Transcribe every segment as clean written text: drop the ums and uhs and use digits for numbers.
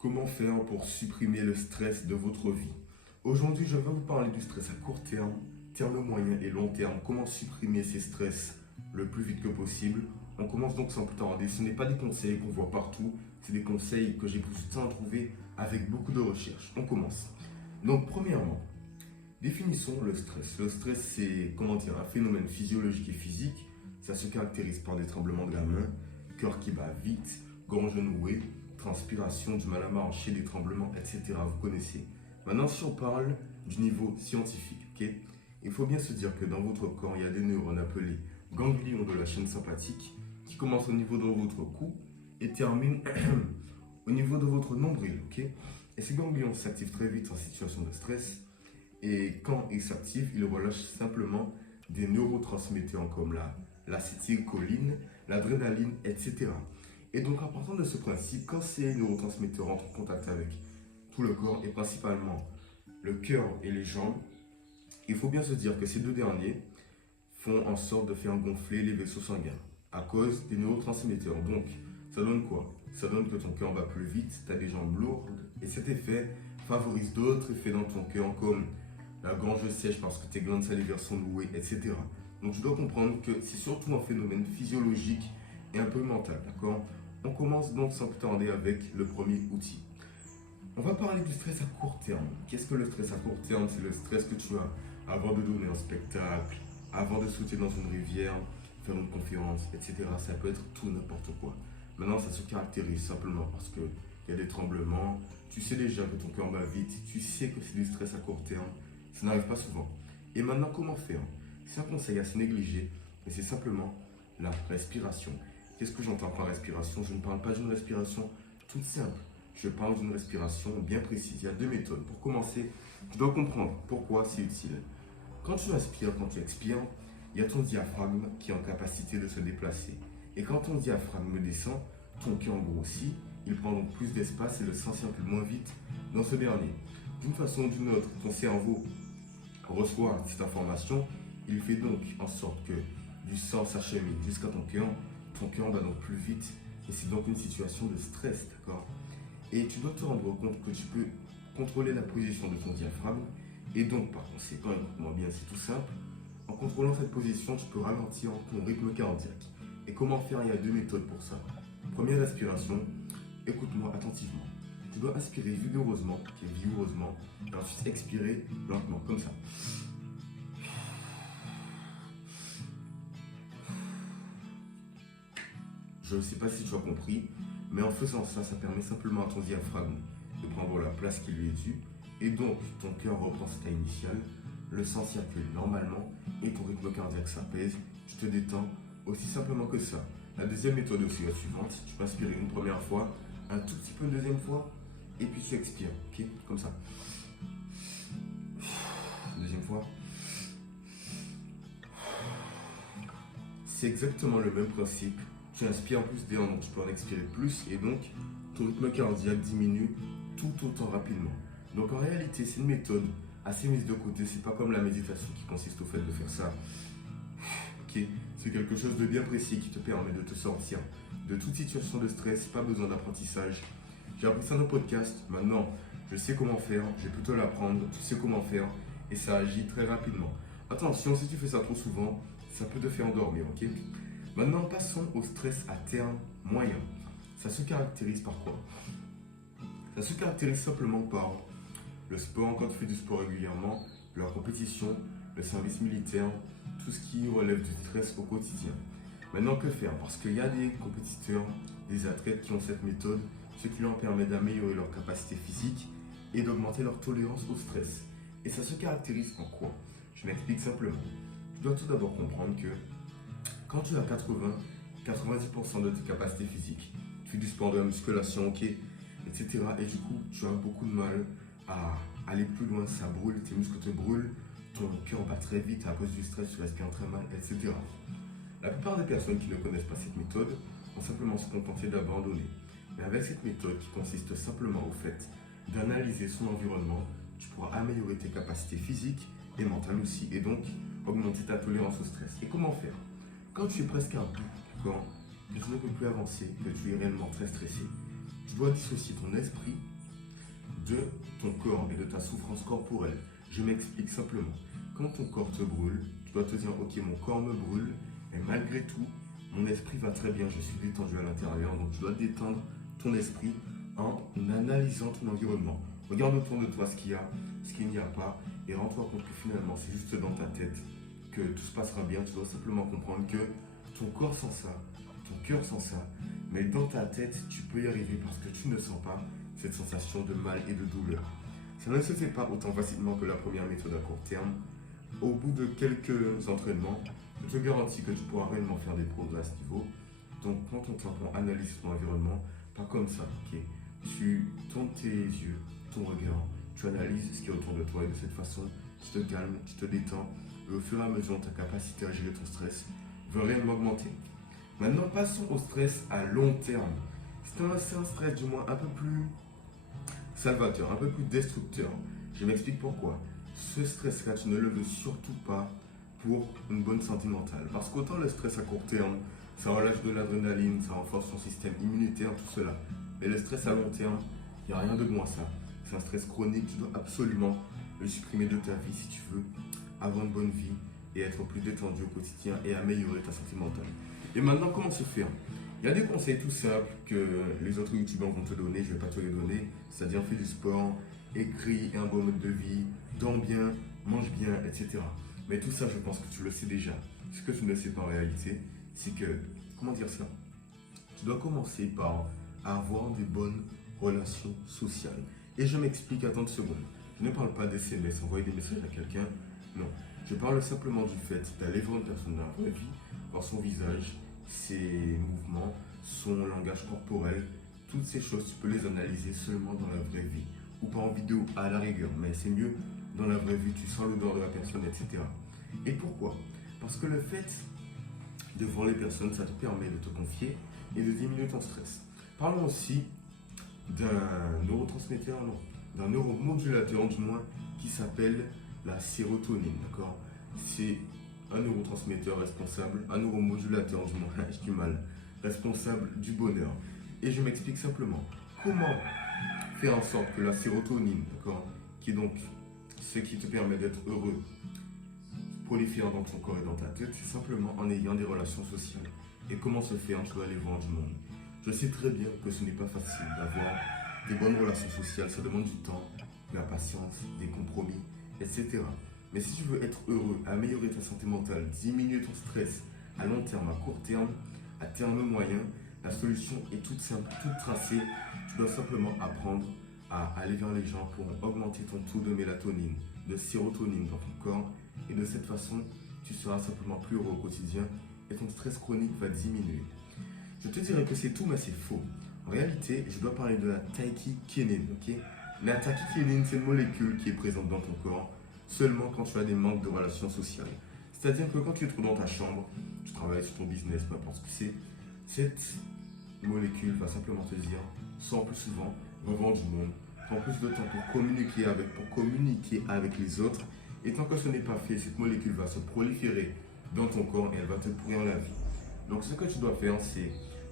Comment faire pour supprimer le stress de votre vie? Aujourd'hui, je vais vous parler du stress à court terme, terme moyen et long terme. Comment supprimer ces stress le plus vite que possible. On commence donc sans plus tarder. Ce n'est pas des conseils qu'on voit partout, c'est des conseils que j'ai pris du temps à trouver avec beaucoup de recherches. On commence. Donc, premièrement, définissons le stress. Le stress, c'est comment dire, un phénomène physiologique et physique. Ça se caractérise par des tremblements de la main, cœur qui bat vite, gorge nouée, transpiration, du mal à marcher, des tremblements, etc. Vous connaissez. Maintenant, si on parle du niveau scientifique, ok, il faut bien se dire que dans votre corps, il y a des neurones appelés ganglions de la chaîne sympathique qui commencent au niveau de votre cou et terminent au niveau de votre nombril, ok. Et ces ganglions s'activent très vite en situation de stress. Et quand ils s'activent, ils relâchent simplement des neurotransmetteurs comme l'acétylcholine, l'adrénaline, etc. Et donc, en partant de ce principe, quand ces neurotransmetteurs entrent en contact avec tout le corps et principalement le cœur et les jambes, il faut bien se dire que ces deux derniers font en sorte de faire gonfler les vaisseaux sanguins à cause des neurotransmetteurs. Donc, ça donne quoi? Ça donne que ton cœur bat plus vite, tu as des jambes lourdes et cet effet favorise d'autres effets dans ton cœur comme la gorge sèche parce que tes glandes salivaires sont nouées, etc. Donc, tu dois comprendre que c'est surtout un phénomène physiologique et un peu mental, d'accord? On commence donc sans plus tarder avec le premier outil. On va parler du stress à court terme. Qu'est-ce que le stress à court terme? C'est le stress que tu as avant de donner un spectacle, avant de sauter dans une rivière, faire une conférence, etc. Ça peut être tout n'importe quoi. Maintenant, ça se caractérise simplement parce qu'il y a des tremblements. Tu sais déjà que ton cœur bat vite. Tu sais que c'est du stress à court terme. Ça n'arrive pas souvent. Et maintenant, comment faire? C'est un conseil assez négligé, mais c'est simplement la respiration. Qu'est-ce que j'entends par respiration? Je ne parle pas d'une respiration toute simple. Je parle d'une respiration bien précise. Il y a deux méthodes. Pour commencer, tu dois comprendre pourquoi c'est utile. Quand tu inspires, quand tu expires, il y a ton diaphragme qui est en capacité de se déplacer. Et quand ton diaphragme descend, ton cœur grossit, il prend donc plus d'espace et le sang circule moins vite dans ce dernier. D'une façon ou d'une autre, ton cerveau reçoit cette information. Il fait donc en sorte que du sang s'achemine jusqu'à ton cœur bat donc plus vite et c'est donc une situation de stress, d'accord? Et tu dois te rendre compte que tu peux contrôler la position de ton diaphragme et donc par conséquent, écoute-moi bien, c'est tout simple. En contrôlant cette position, tu peux ralentir ton rythme cardiaque. Et comment faire? Il y a deux méthodes pour ça. Première respiration, écoute-moi attentivement. Tu dois inspirer vigoureusement, et ensuite expirer lentement, comme ça. Je ne sais pas si tu as compris, mais en faisant ça, ça permet simplement à ton diaphragme de prendre la place qui lui est due. Et donc, ton cœur reprend cet état initial, le sang circule normalement et ton rythme cardiaque s'apaise. Tu te détends aussi simplement que ça. La deuxième méthode est aussi la suivante. Tu peux inspirer une première fois, un tout petit peu une deuxième fois, et puis tu expires, ok? Comme ça. Deuxième fois. C'est exactement le même principe. Tu inspires plus d'air, donc tu peux en expirer plus et donc ton rythme cardiaque diminue tout autant rapidement. Donc en réalité, c'est une méthode assez mise de côté. C'est pas comme la méditation qui consiste au fait de faire ça. Ok, c'est quelque chose de bien précis qui te permet de te sortir de toute situation de stress. Pas besoin d'apprentissage. J'ai appris ça dans le podcast. Maintenant, je sais comment faire. Je vais plutôt l'apprendre. Tu sais comment faire et ça agit très rapidement. Attention, si tu fais ça trop souvent, ça peut te faire endormir, ok? Maintenant, passons au stress à terme moyen. Ça se caractérise par quoi? Ça se caractérise simplement par le sport, quand tu fais du sport régulièrement, la compétition, le service militaire, tout ce qui relève du stress au quotidien. Maintenant, que faire? Parce qu'il y a des compétiteurs, des athlètes qui ont cette méthode, ce qui leur permet d'améliorer leur capacité physique et d'augmenter leur tolérance au stress. Et ça se caractérise en quoi? Je m'explique simplement. Tu dois tout d'abord comprendre que quand tu as 90% de tes capacités physiques, tu fais du sport, de la musculation, ok, etc. Et du coup, tu as beaucoup de mal à aller plus loin, ça brûle, tes muscles te brûlent, ton cœur bat très vite à cause du stress, tu respires très mal, etc. La plupart des personnes qui ne connaissent pas cette méthode vont simplement se contenter d'abandonner. Mais avec cette méthode qui consiste simplement au fait d'analyser son environnement, tu pourras améliorer tes capacités physiques et mentales aussi, et donc augmenter ta tolérance au stress. Et comment faire? Quand tu es presque à bout, quand tu ne peux plus avancer, que tu es réellement très stressé, tu dois dissocier ton esprit de ton corps et de ta souffrance corporelle. Je m'explique simplement. Quand ton corps te brûle, tu dois te dire, ok, mon corps me brûle, mais malgré tout, mon esprit va très bien, je suis détendu à l'intérieur, donc tu dois détendre ton esprit en analysant ton environnement. Regarde autour de toi ce qu'il y a, ce qu'il n'y a pas, et rends-toi compte que finalement, c'est juste dans ta tête que tout se passera bien. Tu dois simplement comprendre que ton corps sent ça, ton cœur sent ça, mais dans ta tête, tu peux y arriver parce que tu ne sens pas cette sensation de mal et de douleur. Ça ne se fait pas autant facilement que la première méthode à court terme. Au bout de quelques entraînements, je te garantis que tu pourras réellement faire des progrès à ce niveau. Donc, prends ton temps pour analyser ton environnement, pas comme ça, ok? Tu tournes tes yeux, ton regard, tu analyses ce qui est autour de toi et de cette façon, tu te calmes, tu te détends. Et au fur et à mesure, ta capacité à gérer ton stress va réellement augmenter. Maintenant, passons au stress à long terme. C'est un stress du moins un peu plus salvateur, un peu plus destructeur. Je m'explique pourquoi. Ce stress-là, tu ne le veux surtout pas pour une bonne santé mentale. Parce qu'autant le stress à court terme, ça relâche de l'adrénaline, ça renforce ton système immunitaire, tout cela. Mais le stress à long terme, il n'y a rien de bon à ça. C'est un stress chronique, tu dois absolument le supprimer de ta vie si tu veux avoir une bonne vie et être plus détendu au quotidien et améliorer ta santé mentale. Et maintenant, comment se faire? Il y a des conseils tout simples que les autres youtubeurs vont te donner, je ne vais pas te les donner, c'est-à-dire fais du sport, écris un bon mode de vie, dors bien, mange bien, etc. Mais tout ça, je pense que tu le sais déjà. Ce que tu ne sais pas en réalité, c'est que, comment dire ça? Tu dois commencer par avoir des bonnes relations sociales. Et je m'explique, attends une seconde. Je ne parle pas d'SMS, envoyer des messages à quelqu'un. Non. Je parle simplement du fait d'aller voir une personne dans la vraie vie, voir son visage, ses mouvements, son langage corporel. Toutes ces choses, tu peux les analyser seulement dans la vraie vie. Ou pas en vidéo, à la rigueur. Mais c'est mieux dans la vraie vie, tu sens l'odeur de la personne, etc. Et pourquoi? Parce que le fait de voir les personnes, ça te permet de te confier et de diminuer ton stress. Parlons aussi d'un neurotransmetteur, non, d'un neuromodulateur du moins, qui s'appelle la sérotonine, d'accord? C'est un neurotransmetteur responsable, un neuromodulateur du moins, je dis mal, responsable du bonheur. Et je m'explique simplement. Comment faire en sorte que la sérotonine, d'accord, qui est donc ce qui te permet d'être heureux, prolifère dans ton corps et dans ta tête, c'est simplement en ayant des relations sociales. Et comment se faire? Tu dois aller voir du monde. Je sais très bien que ce n'est pas facile d'avoir des bonnes relations sociales, ça demande du temps, de la patience, des compromis, etc. Mais si tu veux être heureux, améliorer ta santé mentale, diminuer ton stress à long terme, à court terme, à terme moyen, la solution est toute simple, toute tracée. Tu dois simplement apprendre à aller vers les gens pour augmenter ton taux de mélatonine, de sérotonine dans ton corps. Et de cette façon, tu seras simplement plus heureux au quotidien et ton stress chronique va diminuer. Je te dirais que c'est tout, mais c'est faux. En réalité, je dois parler de la tachykénine, ok? La tachykénine, c'est une molécule qui est présente dans ton corps seulement quand tu as des manques de relations sociales. C'est-à-dire que quand tu es trop dans ta chambre, tu travailles sur ton business, peu importe ce que c'est, cette molécule va simplement te dire, sors plus souvent, revoir du monde, prends plus de temps pour communiquer avec les autres. Et tant que ce n'est pas fait, cette molécule va se proliférer dans ton corps et elle va te pourrir la vie. Donc ce que tu dois faire, c'est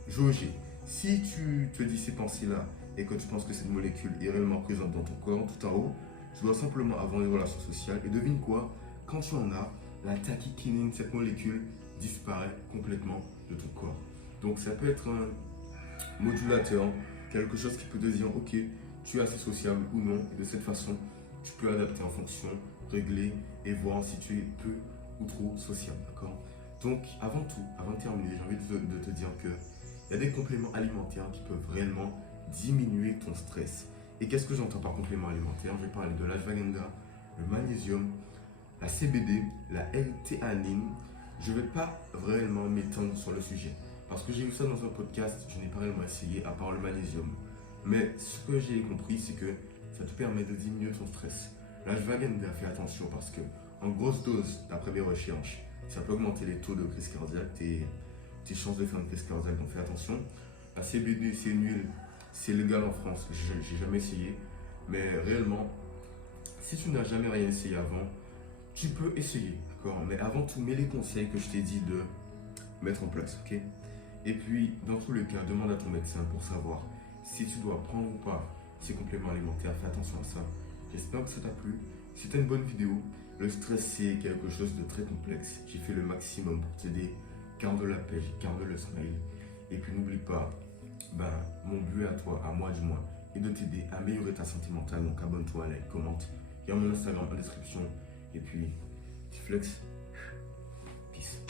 jauger. Si tu te dis ces pensées-là et que tu penses que cette molécule est réellement présente dans ton corps, tout en haut, tu dois simplement avoir une relation sociale. Et devine quoi? Quand tu en as, la tachykénine, cette molécule, disparaît complètement de ton corps. Donc ça peut être un modulateur, quelque chose qui peut te dire, ok, tu es assez sociable ou non. Et de cette façon, tu peux adapter en fonction, régler et voir si tu es peu ou trop sociable, d'accord? Donc, avant tout, avant de terminer, j'ai envie de te dire que il y a des compléments alimentaires qui peuvent réellement diminuer ton stress. Et qu'est-ce que j'entends par complément alimentaire? Je vais parler de l'ashwagandha, le magnésium, la CBD, la L-théanine. Je ne vais pas réellement m'étendre sur le sujet parce que j'ai vu ça dans un podcast, je n'ai pas réellement essayé à part le magnésium. Mais ce que j'ai compris, c'est que ça te permet de diminuer ton stress. L'ashwagandha, fais attention parce que en grosse dose, d'après mes recherches, ça peut augmenter les taux de crise cardiaque, tes chances de faire une crise cardiaque, donc fais attention. La CBD, c'est nul, c'est légal en France, j'ai jamais essayé. Mais réellement, si tu n'as jamais rien essayé avant, tu peux essayer, d'accord? Mais avant tout, mets les conseils que je t'ai dit de mettre en place, ok? Et puis, dans tous les cas, demande à ton médecin pour savoir si tu dois prendre ou pas ces compléments alimentaires. Fais attention à ça. J'espère que ça t'a plu. C'était une bonne vidéo. Le stress, c'est quelque chose de très complexe. J'ai fait le maximum pour t'aider. Garde la pêche, garde le smile. Et puis n'oublie pas, mon but à toi, à moi du moins, est de t'aider à améliorer ta santé mentale. Donc abonne-toi, like, commente. Il y a mon Instagram en description. Et puis, flex. Peace.